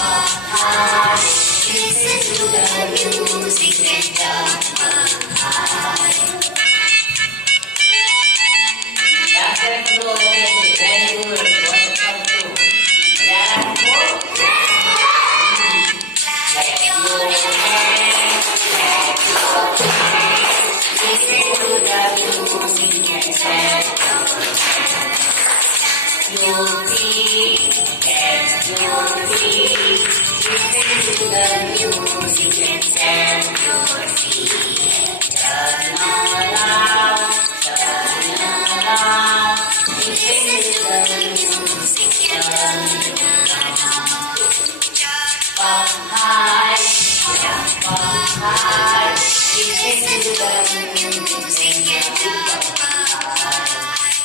high. Listen to the music and jump high. That's it, very good. Listen to the music and you'll see, yes, you'll see. Listen to the music and stamp your feet. Turn around, turn around. Listen to the music and turn around. Up high, jump up high. Listen to the music and jump up high.